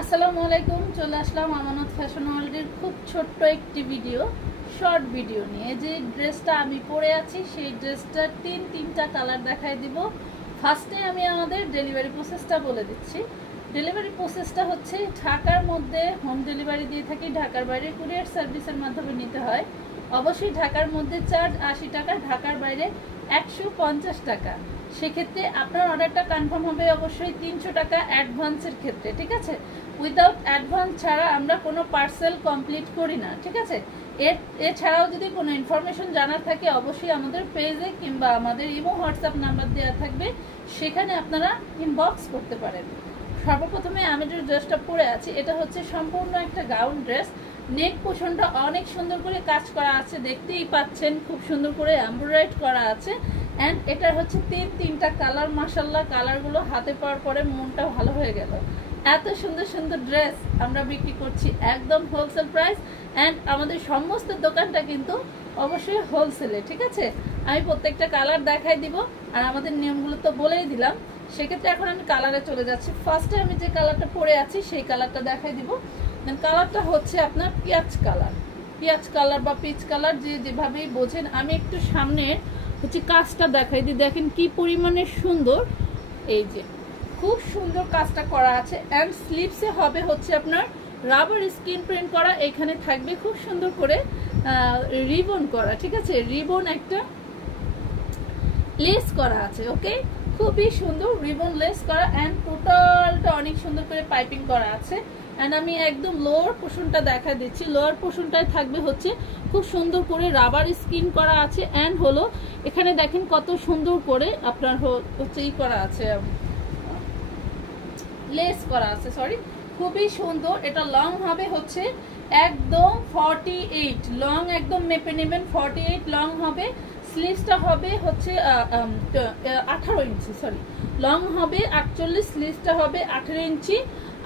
আসসালামু আলাইকুম, চলে আসলাম আমানত ফ্যাশন ওয়ার্ল্ডের খুব ছোট্ট একটি ভিডিও, শর্ট ভিডিও নিয়ে। যে ড্রেসটা আমি পরে আছি সেই ড্রেসটার তিনটা কালার দেখাই দিব। ফার্স্টে আমি আমাদের ডেলিভারি প্রসেসটা বলে দিচ্ছি। ডেলিভারি প্রসেসটা হচ্ছে ঢাকার মধ্যে হোম ডেলিভারি দিয়ে থাকি, ঢাকার বাইরে কুরিয়ার সার্ভিসের মাধ্যমে নিতে হয়। অবশ্যই ঢাকার মধ্যে চার্জ 80 টাকা, ঢাকার বাইরে 150 টাকা। সেক্ষেত্রে আপনার অর্ডারটা কনফার্ম হবে অবশ্যই 300 টাকা অ্যাডভান্সের ক্ষেত্রে, ঠিক আছে। উইদাউট অ্যাডভান্স ছাড়া আমরা কোনো পার্সেল কমপ্লিট করি না, ঠিক আছে। এছাড়াও যদি কোনো ইনফরমেশন জানার থাকে অবশ্যই আমাদের পেজে কিংবা আমাদের ইমো হোয়াটসঅ্যাপ নাম্বার দেওয়া থাকবে, সেখানে আপনারা ইনবক্স করতে পারেন। সর্বপ্রথমে আমি যে ড্রেসটা পরে আছি এটা হচ্ছে সম্পূর্ণ একটা গাউন ড্রেস। নেক পোর্শনটা অনেক সুন্দর করে কাজ করা আছে, দেখতেই পাচ্ছেন, খুব সুন্দর করে এমব্রয়ডারি করা আছে। অ্যান্ড এটা হচ্ছে তিনটা কালার। মাশাল্লাহ, কালারগুলো হাতে পাওয়ার পরে মনটা ভালো হয়ে গেল। এত সুন্দর সুন্দর ড্রেস আমরা বিক্রি করছি একদম হোলসেল প্রাইস। অ্যান্ড আমাদের সমস্ত দোকানটা কিন্তু অবশ্যই হোলসেলে, ঠিক আছে। আমি প্রত্যেকটা কালার দেখাই দিব, আর আমাদের নিয়মগুলো তো বলেই দিলাম। সেক্ষেত্রে এখন আমি কালারে চলে যাচ্ছি। ফার্স্টে আমি যে কালারটা পরে আছি সেই কালারটা দেখাই দিব। দেন কালারটা হচ্ছে আপনার পেঁয়াজ কালার বা পিচ কালার, যেভাবেই বোঝেন। আমি একটু সামনে হচ্ছে কাজটা দেখাই দিই, দেখেন কি পরিমাণে সুন্দর। এই যে খুব সুন্দর কাজটা করা আছে। অ্যান্ড স্লিভসে হবে হচ্ছে আপনার রাবার স্ক্রিন প্রিন্ট করা, এখানে থাকবে খুব সুন্দর করে রিবন করা, ঠিক আছে। রিবন একটা লেস করা আছে, ওকে, খুবই সুন্দর রিবন লেস করা। অ্যান্ড টোটালটা অনেক সুন্দর করে পাইপিং করা আছে। অ্যান্ড আমি একদম লোয়ার পোর্শনটা দেখা দিচ্ছি। লোয়ার পোর্শনটায় থাকবে হচ্ছে খুব সুন্দর করে রাবার স্ক্রিন করা আছে। অ্যান্ড হলো এখানে দেখেন কত সুন্দর করে আপনার হচ্ছে ই করা আছে, লেস করা আছে, সরি, খুবই সুন্দর। এটা লং হবে হচ্ছে একদম 48 লং, একদম মেপে নেবেন, 48 লং হবে। স্লিভসটা হবে হচ্ছে 18 ইঞ্চি, সরি, লং হবে 48, স্লিভসটা হবে 18 ইঞ্চি,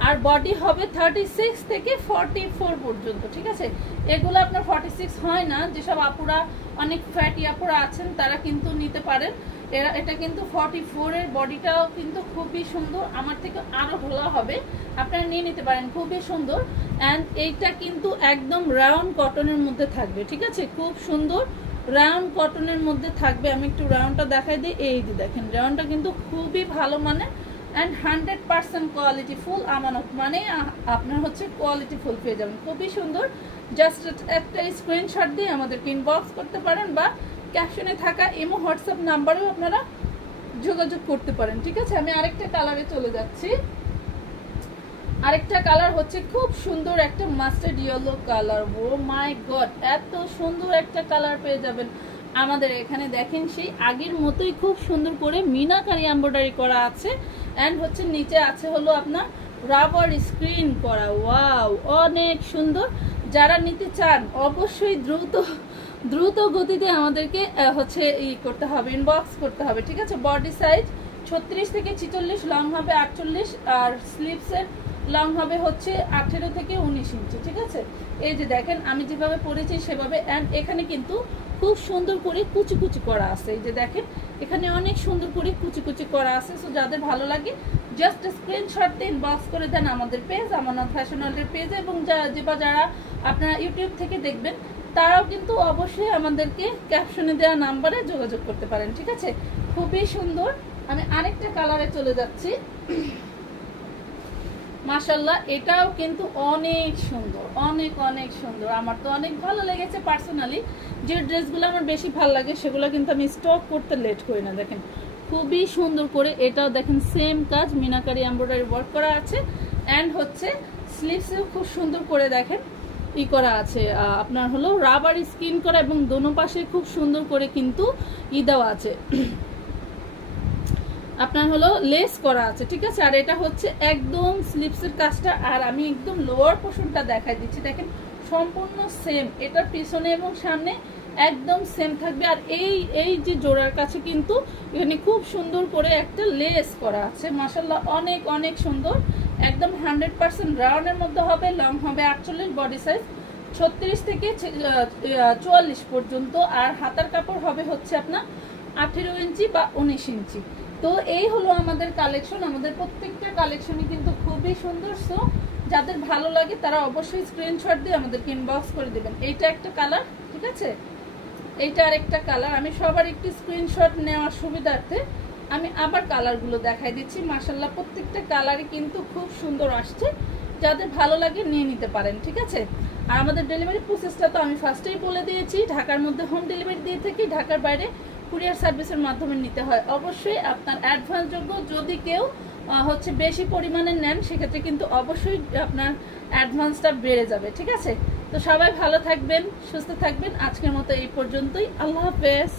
আর বডি হবে 36 থেকে 44 পর্যন্ত, ঠিক আছে। এগুলো আপনার 46 হয় না, যেসব আপুরা অনেক ফ্যাটি আপুরা আছেন তারা কিন্তু নিতে পারেন। এটা কিন্তু 44 এর বডিটাও কিন্তু খুবই সুন্দর, আমার থেকে আরো ঢোলা হবে, আপনারা নিয়ে নিতে পারেন, খুবই সুন্দর। অ্যান্ড এইটা কিন্তু একদম রাউন্ড কটনের মধ্যে থাকবে, ঠিক আছে, খুব সুন্দর রাউন্ড কটনের মধ্যে থাকবে। আমি একটু রাউন্ডটা দেখাই দিই। এই যে দেখেন রাউন্ডটা কিন্তু খুবই ভালো মানে, অ্যান্ড 100% কোয়ালিটি ফুল আমানত, মানে আপনার হচ্ছে কোয়ালিটি ফুল পেয়ে যাবেন, খুবই সুন্দর। জাস্ট একটা স্ক্রিনশট দিয়ে আমাদেরকে ইনবক্স করতে পারেন, বা ক্যাপশনে থাকা ইমো হোয়াটসঅ্যাপ নাম্বারেও আপনারা যোগাযোগ করতে পারেন, ঠিক আছে। আমি আরেকটা কালারে চলে যাচ্ছি। আরেকটা কালার হচ্ছে খুব সুন্দর একটা মাস্টার্ড ইয়েলো কালার। ও মাই গড, এত সুন্দর একটা কালার পেয়ে যাবেন আমাদের এখানে। দেখেন সেই আগের মতোই খুব সুন্দর করে মিনাকারি এমব্রয়ডারি করা আছে। অ্যান্ড হচ্ছে নিচে আছে হলো আপনার রাবার স্ক্রিন করা। ওয়াও, অনেক সুন্দর। যারা নিতে চান অবশ্যই দ্রুত গতিতে আমাদেরকে হচ্ছে করতে হবে, ইনবক্স করতে হবে, ঠিক আছে। বডি সাইজ 36 থেকে 46, লং হবে 48, আর স্লিভসের লং হবে হচ্ছে 18 থেকে 19 ইঞ্চি, ঠিক আছে। এই যে দেখেন আমি যেভাবে পরেছি সেভাবে। অ্যান্ড এখানে কিন্তু খুব সুন্দর করে কুচি করা আছে। এই যে দেখেন এখানে অনেক সুন্দর করে কুচি করা আছে। সো যাদের ভালো লাগে জাস্ট স্ক্রিনশট দিয়ে ইনবক্স করে দেন আমাদের পেজ আমানত ফ্যাশন ওয়ার্ল্ডের পেজে। এবং যারা আপনারা ইউটিউব থেকে দেখবেন তারাও কিন্তু অবশ্যই আমাদেরকে ক্যাপশনে দেওয়া নাম্বারে যোগাযোগ করতে পারেন, ঠিক আছে। খুবই সুন্দর। আমি আরেকটা কালারে চলে যাচ্ছি। মাশাল্লাহ, এটাও কিন্তু অনেক সুন্দর, অনেক সুন্দর। আমার তো অনেক ভালো লেগেছে পার্সোনালি। যে ড্রেসগুলো আমার বেশি ভালো লাগে সেগুলো কিন্তু আমি স্টক করতে লেট করি না। দেখেন খুবই সুন্দর করে, এটাও দেখেন সেম কাজ, মিনাকারি এমব্রয়ডারি ওয়ার্ক করা আছে। অ্যান্ড হচ্ছে স্লিভসেও খুব সুন্দর করে দেখেন ই করা আছে, আপনার হলো রাবার স্ক্রিন করা, এবং দোনো পাশে খুব সুন্দর করে কিন্তু ই দেওয়া আছে, আপনার হলো লেস করা আছে, ঠিক আছে। আর এটা হচ্ছে একদম স্লিভসের কাজটা। আর আমি একদম লোয়ার পোর্শনটা দেখাই দিচ্ছি, দেখেন সম্পূর্ণ সেম, এটার পিছনে এবং সামনে একদম সেম থাকবে। আর এই যে জোড়ার কাছে কিন্তু এখানে খুব সুন্দর করে একটা লেস করা আছে। মাশাল্লাহ, অনেক সুন্দর, একদম 100% রাউন্ডের মধ্যে হবে। লং হবে 48, বডি সাইজ 36 থেকে 44 পর্যন্ত। আর হাতার কাপড় হবে হচ্ছে আপনার 18 ইঞ্চি বা 19 ইঞ্চি। তো এই হলো আমাদের কালেকশন। আমাদের প্রত্যেকটা কালেকশনই কিন্তু খুবই সুন্দর। সো যাদের ভালো লাগে তারা অবশ্যই স্ক্রিনশট দিয়ে আমাদেরকে ইনবক্স করে দেবেন। এইটা একটা কালার, ঠিক আছে, এইটা আরেকটা কালার। আমি সবার একটি স্ক্রিনশট নেওয়ার সুবিধার্থে আমি আবার কালারগুলো দেখাই দিচ্ছি। মাশাআল্লাহ প্রত্যেকটা কালারই কিন্তু খুব সুন্দর আসছে, যাদের ভালো লাগে নিয়ে নিতে পারেন, ঠিক আছে। আর আমাদের ডেলিভারি প্রসেসটা তো আমি ফার্স্টেই বলে দিয়েছি, ঢাকার মধ্যে হোম ডেলিভারি দিয়ে থাকি, ঢাকার বাইরে কুরিয়ার সার্ভিসের মাধ্যমে নিতে হয়। অবশ্যই আপনার অ্যাডভান্স যোগ্য, যদি কেউ হচ্ছে বেশি পরিমাণে নেন সেক্ষেত্রে কিন্তু অবশ্যই আপনার অ্যাডভান্সটা বেড়ে যাবে, ঠিক আছে। তো সবাই ভালো থাকবেন, সুস্থ থাকবেন। আজকের মতো এই পর্যন্তই, আল্লাহ হাফেজ।